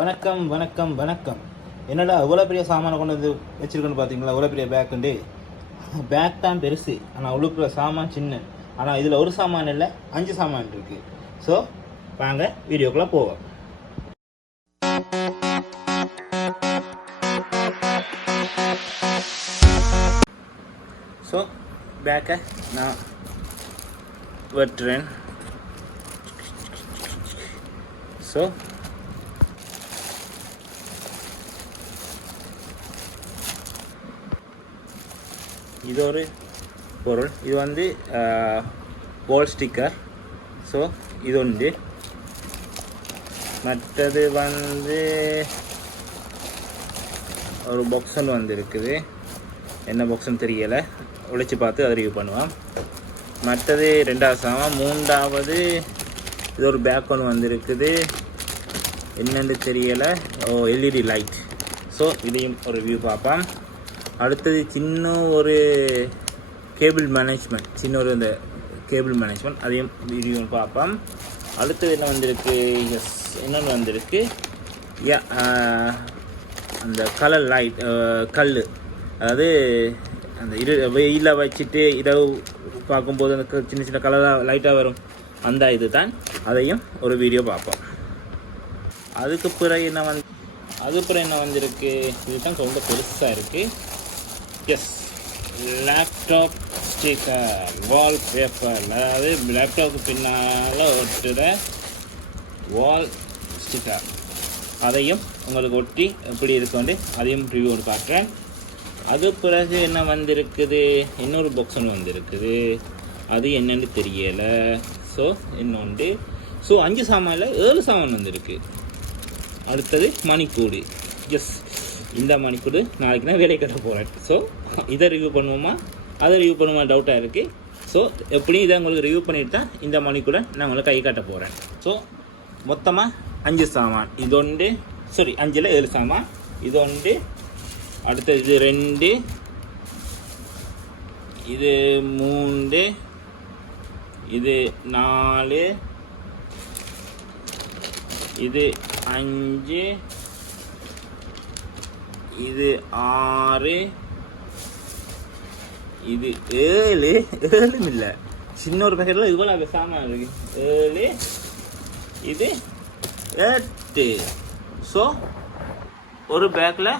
வணக்கம் வணக்கம் வணக்கம். என்னடா இவ்வளோ பெரிய சாமானை கொண்டு வந்து வச்சுருக்கேன்னு பார்த்தீங்களா? இவ்வளோ பெரிய பேக்குண்டு. பேக் தான் பெருசு, ஆனால் உள்ளுக்குள்ள சாமான் சின்ன. ஆனால் இதில் ஒரு சாமான் இல்லை, 5 சாமான் இருக்குது. ஸோ வாங்க வீடியோக்குள்ளே போவோம். ஸோ பேக்கை நான் வெட்டுறேன். ஸோ இது ஒரு பொருள். இது வந்து வால் ஸ்டிக்கர். ஸோ இது உண்டு. மற்றது வந்து ஒரு பாக்ஸ் ஒன்று வந்து இருக்குது. என்ன பாக்ஸ்ன்னு தெரியலை, உழைச்சி பார்த்து அதை ரிவ்யூ பண்ணுவோம். மற்றது 2வது சாமான். 3வது இது ஒரு பேக் ஒன்று வந்துருக்குது, என்னென்னு தெரியலை. LED light. ஸோ இதையும் ஒரு ரிவ்யூ பார்ப்போம். அடுத்தது சின்ன ஒரு கேபிள் மேனேஜ்மெண்ட், சின்ன ஒரு இந்த கேபிள் மேனேஜ்மெண்ட், அதையும் ரிவ்யூ பார்ப்போம். அடுத்தது என்ன வந்திருக்கு, என்னென்னு வந்திருக்கு, அந்த கலர் லைட், கல், அதாவது அந்த வெயிலில் வச்சுட்டு இரவு பார்க்கும்போது அந்த சின்ன சின்ன கலராக லைட்டாக வரும், அந்த இது தான். அதையும் ஒரு வீடியோ பார்ப்போம். அதுக்கு பிறகு என்ன வந்திருக்கு, இதுதான் ரொம்ப பெருசாக இருக்குது. எஸ், லேப்டாப் ஸ்டிக்கர், வால் பேப்பர், அதாவது லேப்டாப்புக்கு பின்னால் ஒட்டுற வால் ஸ்டிக்கர். அதையும் உங்களுக்கு ஒட்டி எப்படி இருக்குன்னு அதையும் ரிவ்யூ காட்டுறேன். அது பிறகு என்ன வந்திருக்குது, இன்னொரு பாக்ஸ் ஒன்று வந்திருக்குது, அது என்னென்னு தெரியலை. ஸோ இன்னொன்று. ஸோ 5 சாமானில் 7 சாமான் வந்திருக்கு. அடுத்தது மணிக்கூடு. எஸ், இந்த மணிக்கூடு நாளைக்கு நான் வேலை கட்ட போகிறேன். ஸோ இதை ரிவ்யூ பண்ணுவோமா அதை ரிவ்யூ பண்ணுவோமா டவுட்டாக இருக்குது. ஸோ எப்படியும் இதை உங்களுக்கு ரிவ்யூ பண்ணிட்டு தான் இந்த மணிக்கூட நான் உங்களுக்கு கை காட்ட போகிறேன். ஸோ மொத்தமாக 5 சாமான். இது ஒன்று, சாரி 5ல் 7 சாமான். இது ஒன்று, அடுத்தது இது 2, இது 3, இது 4, இது 5, இது 6, இது 7 இல்லை, சின்ன ஒரு பேக்கெட்டில் இவ்வளோ சாமான் இருக்கு. 7, இது 8. ஸோ ஒரு பேக்கில்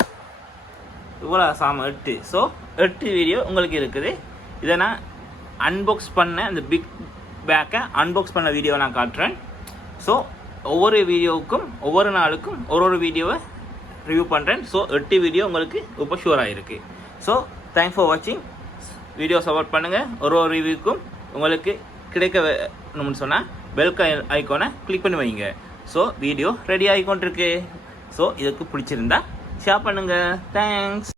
இவ்வளோ சாமான் 8. ஸோ 8 வீடியோ உங்களுக்கு இருக்குது. இதை நான் அன்பாக்ஸ் பண்ண, அந்த பிக் பேக்கை அன்பாக்ஸ் பண்ண வீடியோ நான் காட்டுறேன். ஸோ ஒவ்வொரு வீடியோவுக்கும் ஒவ்வொரு நாளுக்கும் ஒரு வீடியோவை ரிவ்யூ பண்ணுறேன். ஸோ 8 வீடியோ உங்களுக்கு இப்போ ஷூராக இருக்குது. ஸோ தேங்க்ஸ் ஃபார் வாட்சிங். வீடியோ சப்போர்ட் பண்ணுங்கள். ஒரு ரிவ்யூக்கும் உங்களுக்கு கிடைக்கணும்னு சொன்னால் பெல் ஐக்கானை கிளிக் பண்ணி வைங்க. ஸோ வீடியோ ரெடி ஆகிக்கொண்டிருக்கு. ஸோ இதுக்கு பிடிச்சிருந்தா ஷேர் பண்ணுங்கள். தேங்க்ஸ்.